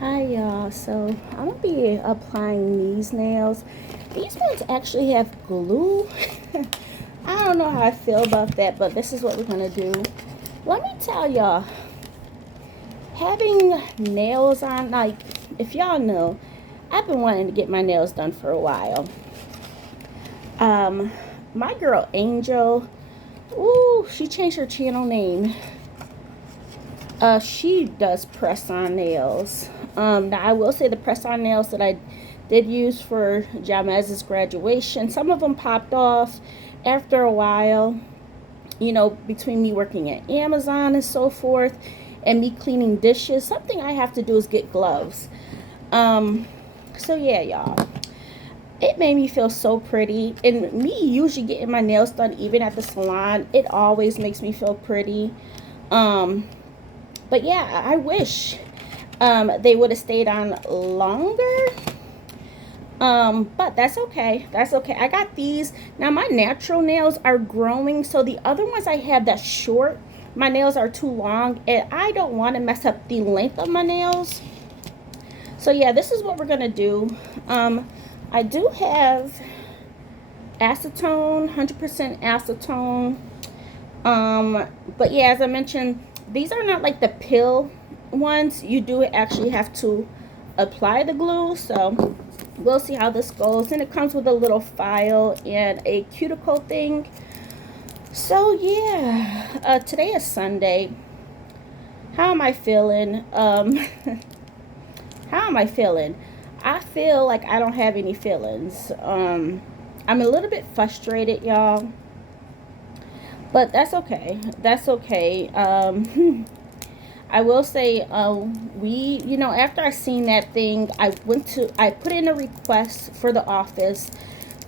Hi y'all, so I'm gonna be applying these nails. These ones actually have glue. I don't know how I feel about that, but this is what we're gonna do. Let me tell y'all, having nails on, like, if y'all know, I've been wanting to get my nails done for a while. Um, my girl Angel, ooh, she changed her channel name. She does press-on nails. Now I will say the press-on nails that I did use for Jamez's graduation, some of them popped off after a while. You know, between me working at Amazon and so forth, and me cleaning dishes, something I have to do is get gloves. Um, so yeah, y'all. It made me feel so pretty. And me usually getting my nails done even at the salon, it always makes me feel pretty. Um, but yeah, I wish they would have stayed on longer. But that's okay. That's okay. I got these. Now my natural nails are growing, so the other ones I have that's short, my nails are too long, and I don't want to mess up the length of my nails. So yeah, this is what we're gonna do. I do have acetone, 100% acetone. But yeah, as I mentioned, these are not like the pill ones. You do actually have to apply the glue, so we'll see how this goes. And it comes with a little file and a cuticle thing. So yeah, today is Sunday. How am I feeling? How am I feeling? I feel like I don't have any feelings. I'm a little bit frustrated, y'all, but that's okay. That's okay. I will say, after I seen that thing, I put in a request for the office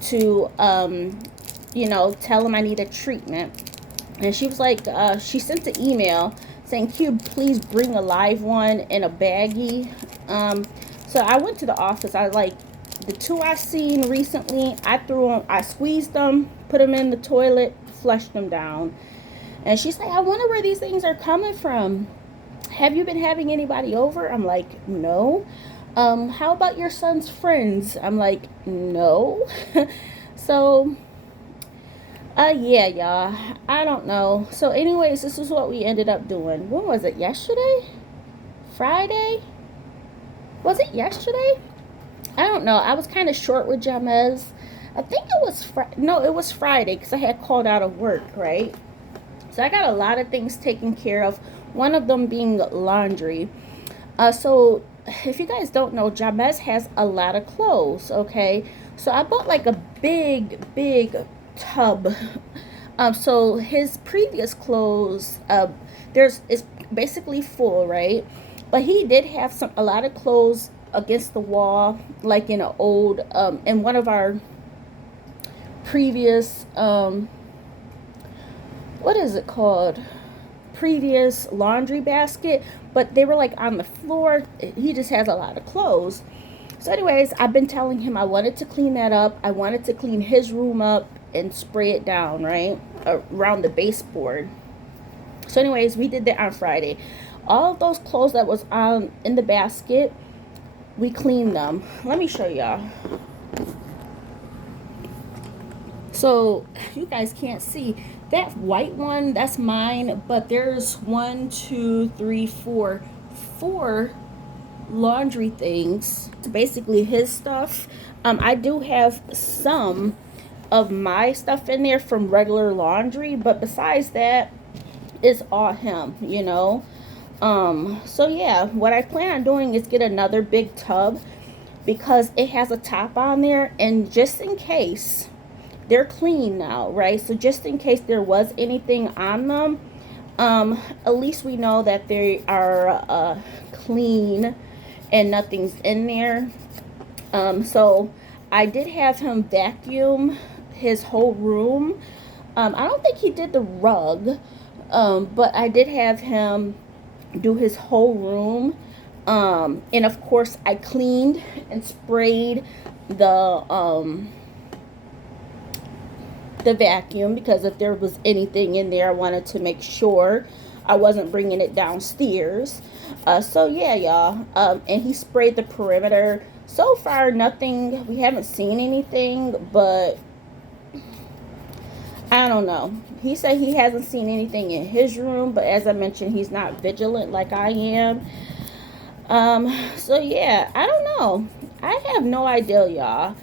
to, tell them I need a treatment. And she was like, she sent the email saying, Cube, please bring a live one in a baggie. So I went to the office. I was like, the two I seen recently, I squeezed them, put them in the toilet, flushed them down. And she's like, I wonder where these things are coming from. Have you been having anybody over? I'm like, no. How about your son's friends? I'm like, no. So, yeah, y'all. I don't know. So, anyways, this is what we ended up doing. When was it? Yesterday? Friday? Was it yesterday? I don't know. I was kind of short with Jamez. I think it was no, it was Friday because I had called out of work, right? So I got a lot of things taken care of. One of them being laundry. So if you guys don't know, Jamez has a lot of clothes. Okay, so I bought like a big tub. So his previous clothes, it's basically full, right? But he did have a lot of clothes against the wall, like in an old, in one of our previous, what is it called? Previous laundry basket, but they were like on the floor. He just has a lot of clothes. So, anyways, I've been telling him I wanted to clean that up. I wanted to clean his room up and spray it down, right? Around the baseboard. So, anyways, we did that on Friday. All of those clothes that was on in the basket, we cleaned them. Let me show y'all. So you guys can't see that white one, that's mine, but there's one, two, three, four laundry things. It's basically his stuff. I do have some of my stuff in there from regular laundry, but besides that, it's all him. So yeah, what I plan on doing is get another big tub because it has a top on there, and just in case, they're clean now, right? So just in case there was anything on them, at least we know that they are clean and nothing's in there. So I did have him vacuum his whole room. I don't think he did the rug, but I did have him do his whole room. And of course, I cleaned and sprayed the vacuum because if there was anything in there, I wanted to make sure. I wasn't bringing it downstairs. So yeah, y'all. And he sprayed the perimeter. So far, nothing. We haven't seen anything, but I don't know. He said he hasn't seen anything in his room, but as I mentioned, he's not vigilant like I am. So yeah, I don't know. I have no idea, y'all.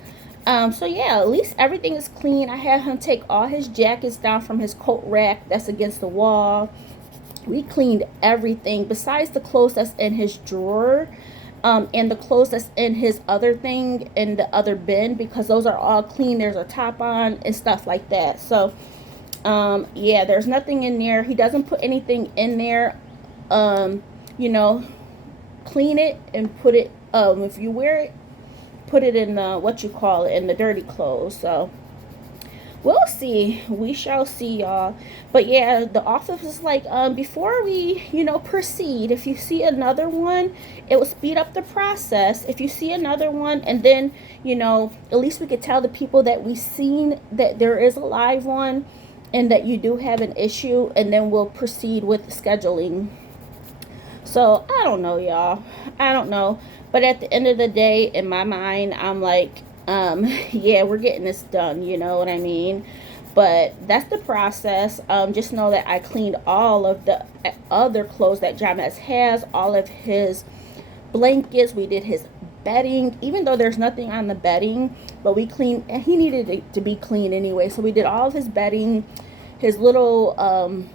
So yeah, at least everything is clean. I had him take all his jackets down from his coat rack that's against the wall. We cleaned everything besides the clothes that's in his drawer, and the clothes that's in his other thing in the other bin, because those are all clean. There's a top on and stuff like that. So yeah, there's nothing in there. He doesn't put anything in there. um you know Clean it and put it, if you wear it, put it in the, what you call it, in the dirty clothes. So we'll see, we shall see, y'all. But yeah, the office is like, before we proceed, if you see another one, it will speed up the process. If you see another one, and then at least we could tell the people that we seen that there is a live one and that you do have an issue, and then we'll proceed with scheduling. So I don't know, y'all. I don't know. But at the end of the day, in my mind, I'm like, yeah, we're getting this done. You know what I mean? But that's the process. Just know that I cleaned all of the other clothes that James has, all of his blankets. We did his bedding, even though there's nothing on the bedding, but we cleaned, and he needed it to be clean anyway. So we did all of his bedding, his little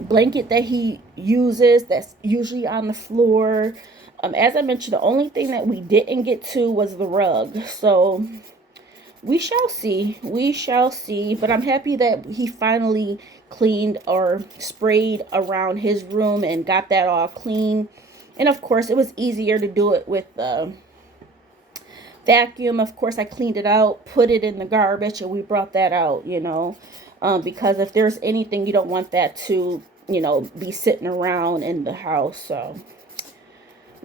blanket that he uses that's usually on the floor. As I mentioned, the only thing that we didn't get to was the rug. So we shall see. We shall see. But I'm happy that he finally cleaned or sprayed around his room and got that all clean. And of course, it was easier to do it with the vacuum. Of course, I cleaned it out, put it in the garbage, and we brought that out, because if there's anything, you don't want that to, be sitting around in the house. So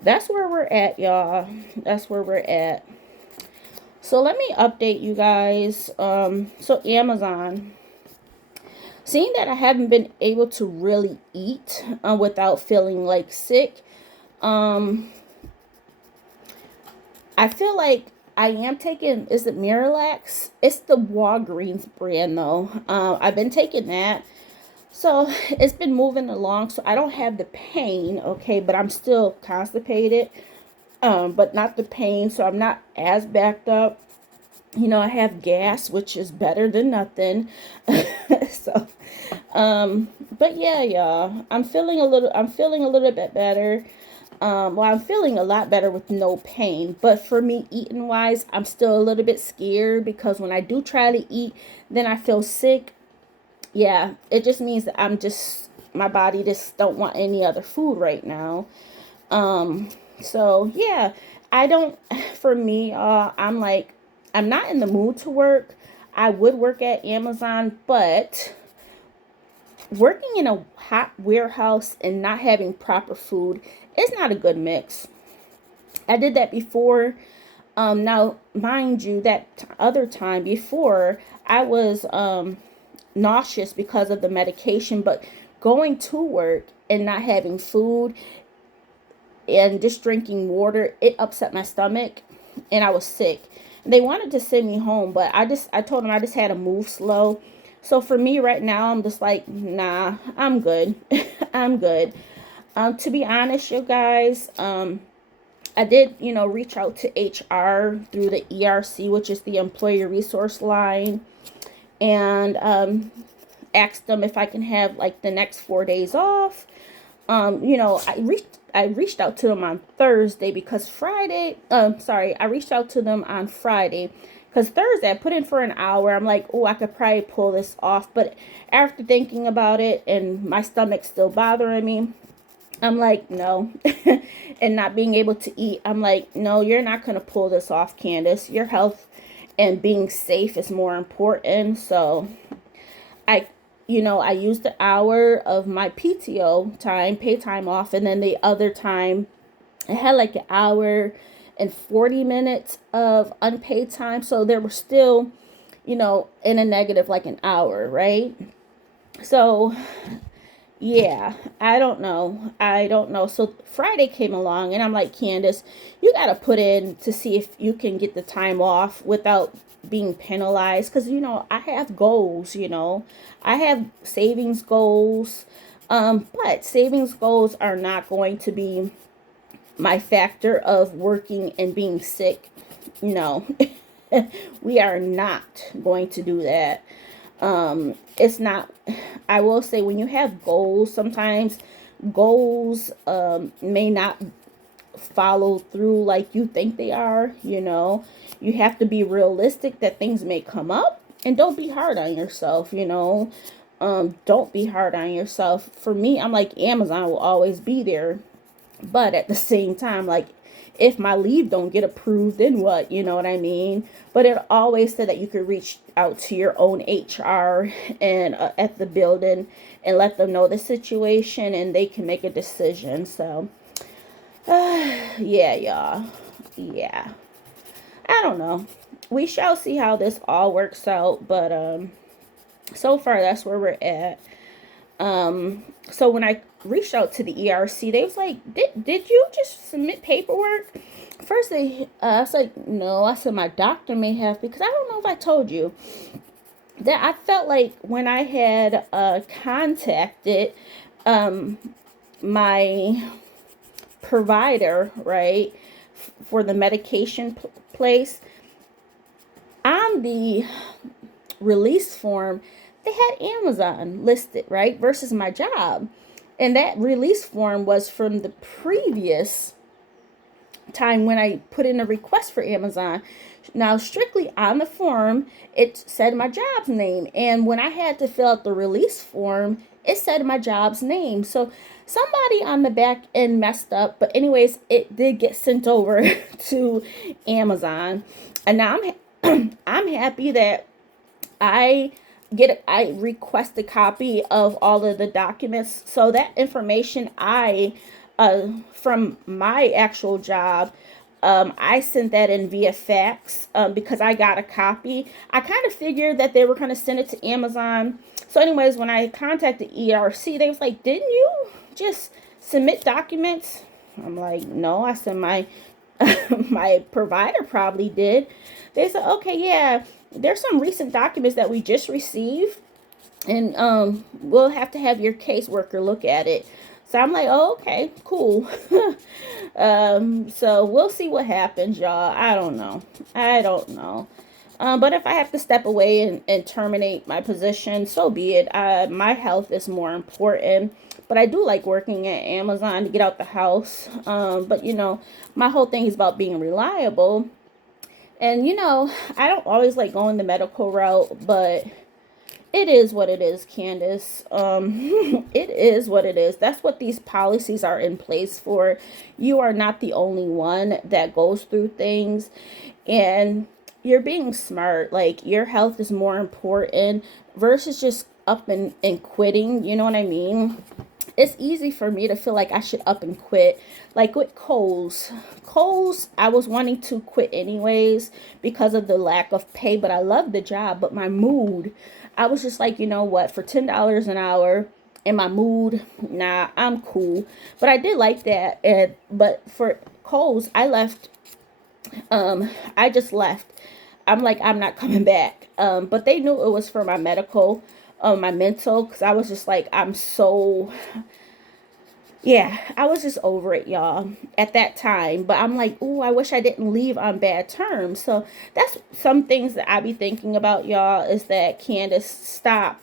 that's where we're at, y'all. That's where we're at. So let me update you guys. So Amazon, seeing that I haven't been able to really eat without feeling like sick, I feel like I am taking, is it Miralax? It's the Walgreens brand though. I've been taking that. So it's been moving along. So I don't have the pain, okay, but I'm still constipated. But not the pain. So I'm not as backed up. I have gas, which is better than nothing. So, but yeah, y'all, I'm feeling a little bit better. Well, I'm feeling a lot better with no pain. But for me, eating wise, I'm still a little bit scared, because when I do try to eat, then I feel sick. Yeah, it just means that my body just don't want any other food right now. So yeah, I don't, for me, I'm like, I'm not in the mood to work. I would work at Amazon, but working in a hot warehouse and not having proper food is not a good mix. I did that before. Now, mind you, that other time before, I was nauseous because of the medication, but going to work and not having food and just drinking water, it upset my stomach and I was sick. They wanted to send me home, but I told them I just had to move slow. So for me right now, I'm just like, nah, I'm good. I'm good. To be honest, you guys, I did, reach out to HR through the ERC, which is the Employee Resource Line, and asked them if I can have like the next 4 days off. I reached out to them on Thursday because I reached out to them on Friday because Thursday I put in for an hour. I'm like, oh, I could probably pull this off. But after thinking about it and my stomach still bothering me, I'm like, no. And not being able to eat, I'm like, no, you're not going to pull this off, Candace. Your health and being safe is more important. So I I used the hour of my PTO time, pay time off, and then the other time I had like an hour and 40 minutes of unpaid time. So there were still, in a negative like an hour, right? So Yeah, I don't know. I don't know. So Friday came along and I'm like, Candace, you got to put in to see if you can get the time off without being penalized. Because, I have goals, I have savings goals. But savings goals are not going to be my factor of working and being sick. No, we are not going to do that. It's not, I will say, when you have goals, sometimes goals may not follow through like you think they are. You have to be realistic that things may come up, and don't be hard on yourself. Don't be hard on yourself. For me, I'm like, Amazon will always be there, but at the same time, like, if my leave don't get approved, then what? You know what I mean? But it always said that you could reach out to your own HR and at the building and let them know the situation, and they can make a decision. So, yeah, y'all. Yeah. I don't know. We shall see how this all works out, but so far that's where we're at. So when I reached out to the ERC, they was like, did you just submit paperwork? First I was like, no. I said, my doctor may have, because I don't know if I told you that I felt like when I had contacted my provider, right, for the medication place, on the release form, they had Amazon listed, right, versus my job. And that release form was from the previous time when I put in a request for Amazon. Now, strictly on the form, it said my job's name. And when I had to fill out the release form, it said my job's name. So somebody on the back end messed up. But anyways, it did get sent over to Amazon. And now I'm happy that I request a copy of all of the documents, so that information from my actual job, I sent that in via fax, because I got a copy. I kind of figured that they were going to send it to Amazon. So anyways, when I contacted ERC, they was like, didn't you just submit documents? I'm like, no. I said, my my provider probably did. They said, okay, yeah, there's some recent documents that we just received, and we'll have to have your caseworker look at it. So I'm like, oh, okay, cool. So we'll see what happens, y'all. I don't know. But if I have to step away and terminate my position, so be it. My health is more important. But I do like working at Amazon to get out the house. But my whole thing is about being reliable. And I don't always like going the medical route, but it is what it is, Candace. It is what it is. That's what these policies are in place for. You are not the only one that goes through things, and you're being smart. Like, your health is more important versus just up and quitting. You know what I mean? It's easy for me to feel like I should up and quit. Like with Kohl's, I was wanting to quit anyways because of the lack of pay, but I love the job. But my mood, I was just like, you know what, for $10 an hour, in my mood, nah, I'm cool. But I did like that. But for Kohl's, I left. I just left. I'm like, I'm not coming back. But they knew it was for my medical, my mental, because I was just like, yeah, I was just over it, y'all, at that time. But I'm like, ooh, I wish I didn't leave on bad terms. So that's some things that I be thinking about, y'all, is that Candace, stop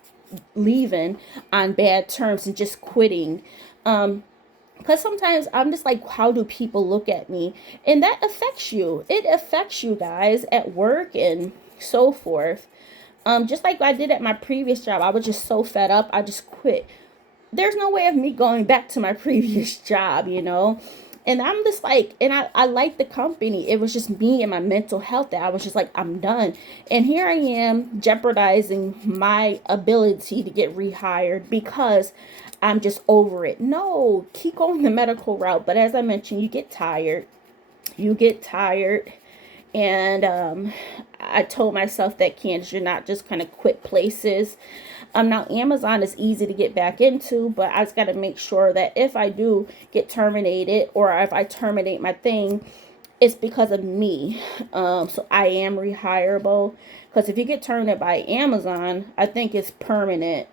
leaving on bad terms and just quitting. Because sometimes I'm just like, how do people look at me? And that affects you. It affects you guys at work and so forth. Just like I did at my previous job, I was just so fed up, I just quit. There's no way of me going back to my previous job. And I'm just like, and I like the company. It was just me and my mental health that I was just like, I'm done. And here I am jeopardizing my ability to get rehired because I'm just over it. No, keep going the medical route. But as I mentioned, you get tired. And I told myself that, Candace, you're not just going to quit places. Now Amazon is easy to get back into, but I just got to make sure that if I do get terminated, or if I terminate my thing, it's because of me. So I am rehireable. Because if you get terminated by Amazon, I think it's permanent.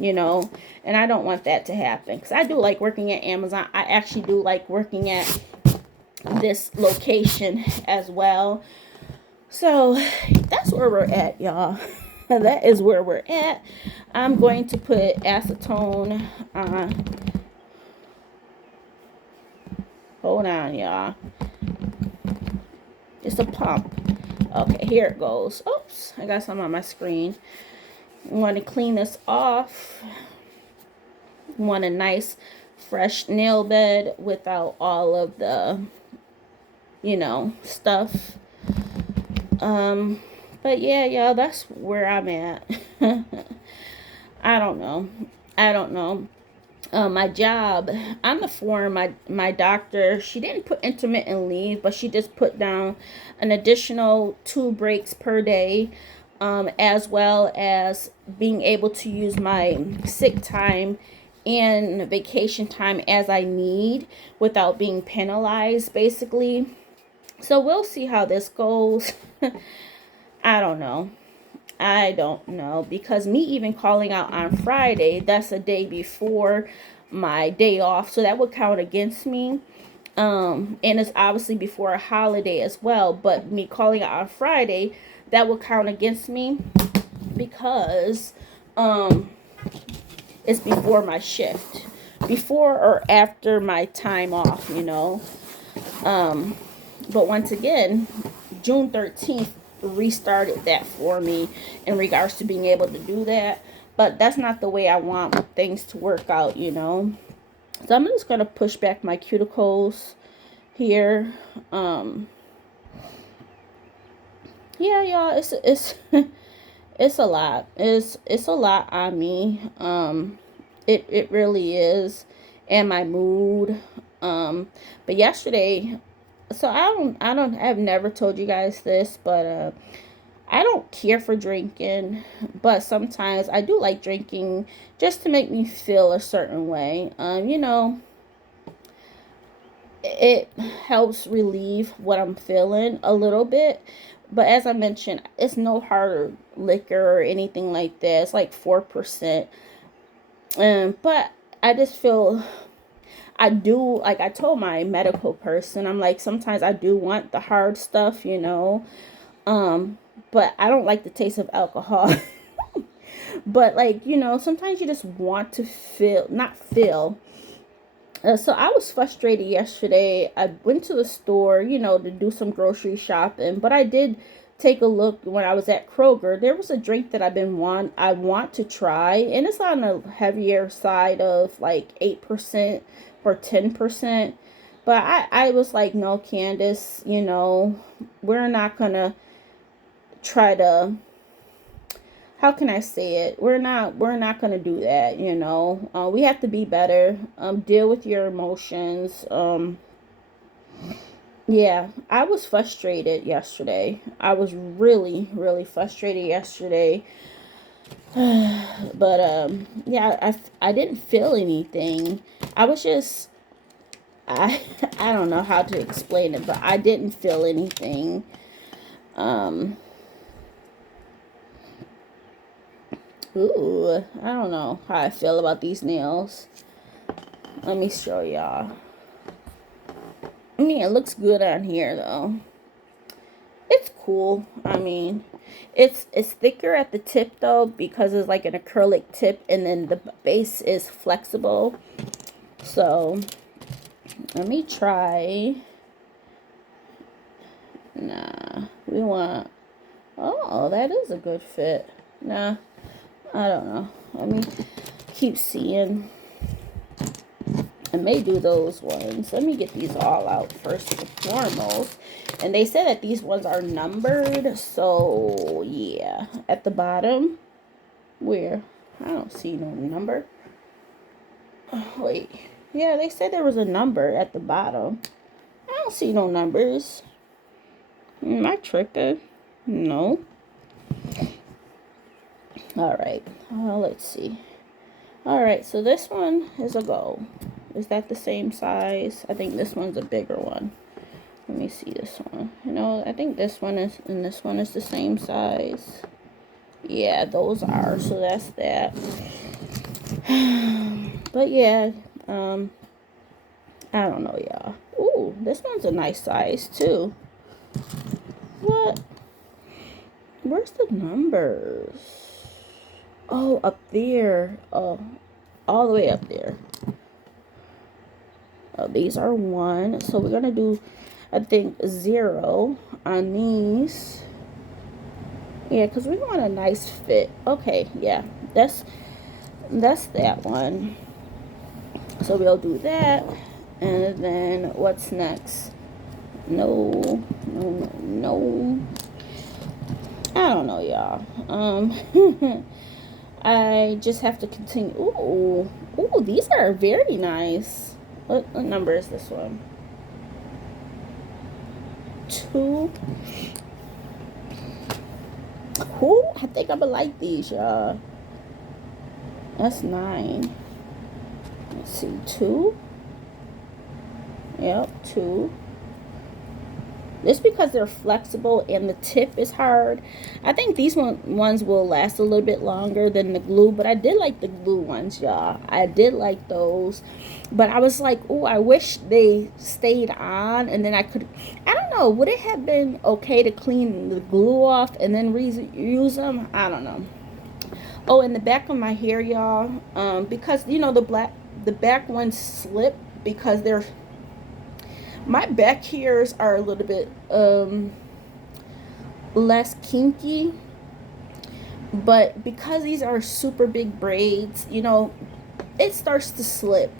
You know, and I don't want that to happen, because I do like working at Amazon. I actually do like working at this location as well. So that's where we're at, y'all. That is where we're at. I'm going to put acetone on. Hold on, y'all. It's a pump. Okay, here it goes. Oops, I got some on my screen. I want to clean this off. I want a nice fresh nail bed without all of the, you know, stuff. But yeah, y'all, that's where I'm at. I don't know. I don't know. My job on the form, my doctor, she didn't put intermittent leave, but she just put down an additional 2 breaks per day, as well as being able to use my sick time and vacation time as I need without being penalized, basically. So we'll see how this goes. I don't know. I don't know, because me even calling out on Friday, that's a day before my day off, so that would count against me. And it's obviously before a holiday as well, but me calling out on Friday, that would count against me, because it's before my shift, before or after my time off, you know. But once again, June 13th restarted that for me in regards to being able to do that. But that's not the way I want things to work out, you know. So I'm just going to push back my cuticles here. Yeah, y'all, it's it's a lot. It's a lot on me. It really is, and my mood. But yesterday, so I've never told you guys this, but I don't care for drinking, but sometimes I do like drinking just to make me feel a certain way. You know, it helps relieve what I'm feeling a little bit. But as I mentioned, it's no hard liquor or anything like that. It's like 4%. But I just feel, I do, like I told my medical person, I'm like, sometimes I do want the hard stuff, you know. But I don't like the taste of alcohol. But like, you know, sometimes you just want to feel, not feel. So I was frustrated yesterday. I went to the store, you know, to do some grocery shopping, but I did take a look when I was at Kroger. There was a drink that I want to try, and it's on the heavier side of like 8% or 10%. But I was like, no, Candace, you know, we're not gonna try to, how can I say it? We're not gonna do that, you know. We have to be better. Deal with your emotions. Yeah, I was frustrated yesterday. I was really, really frustrated yesterday. But yeah, I didn't feel anything. I was just, I I don't know how to explain it, but I didn't feel anything. Um, Ooh, I don't know how I feel about these nails. Let me show y'all. I mean, it looks good on here though. It's cool. I mean, it's thicker at the tip though, because it's like an acrylic tip, and then the base is flexible. So let me try. Nah, we want. Oh, that is a good fit. Nah, I don't know. Let me keep seeing. I may do those ones. Let me get these all out first and foremost. And they said that these ones are numbered. So, yeah. At the bottom. Where? I don't see no number. Oh, wait. Yeah, they said there was a number at the bottom. I don't see no numbers. Am I tripping? No. All right. Let's see. All right, so this one is a go. Is that the same size? I think this one's a bigger one. Let me see this one. You know, I think this one is, and this one is the same size. Yeah, those are. So that's that. But yeah, I don't know, y'all. Ooh, this one's a nice size too. What? Where's the numbers? Oh, up there. Oh, all the way up there. Oh, these are 1. So we're gonna do, I think, 0 on these. Yeah, because we want a nice fit. Okay, yeah, that's that one. So we'll do that. And then what's next? No. I don't know, y'all. I just have to continue. Ooh, these are very nice. What number is this one? 2. Ooh, I think I'm gonna like these, y'all. That's 9. Let's see, 2. Yep, 2. Just because they're flexible and the tip is hard. I think these ones will last a little bit longer than the glue, but I did like the glue ones, y'all. I did like those. But I was like, oh, I wish they stayed on, and then I don't know, would it have been okay to clean the glue off and then reuse them? I don't know. Oh, in the back of my hair, y'all, because, you know, the back ones slip because they're, my back hairs are a little bit less kinky, but because these are super big braids, you know, it starts to slip.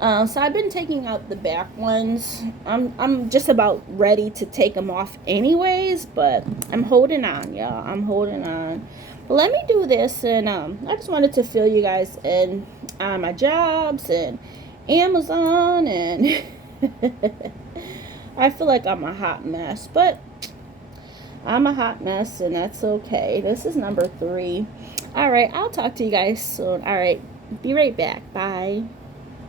So I've been taking out the back ones. I'm just about ready to take them off anyways, but I'm holding on, y'all. I'm holding on. But let me do this, and I just wanted to fill you guys in on my jobs and Amazon, and I feel like I'm a hot mess, but I'm a hot mess, and that's okay. This is number 3. All right, I'll talk to you guys soon. All right, be right back. Bye.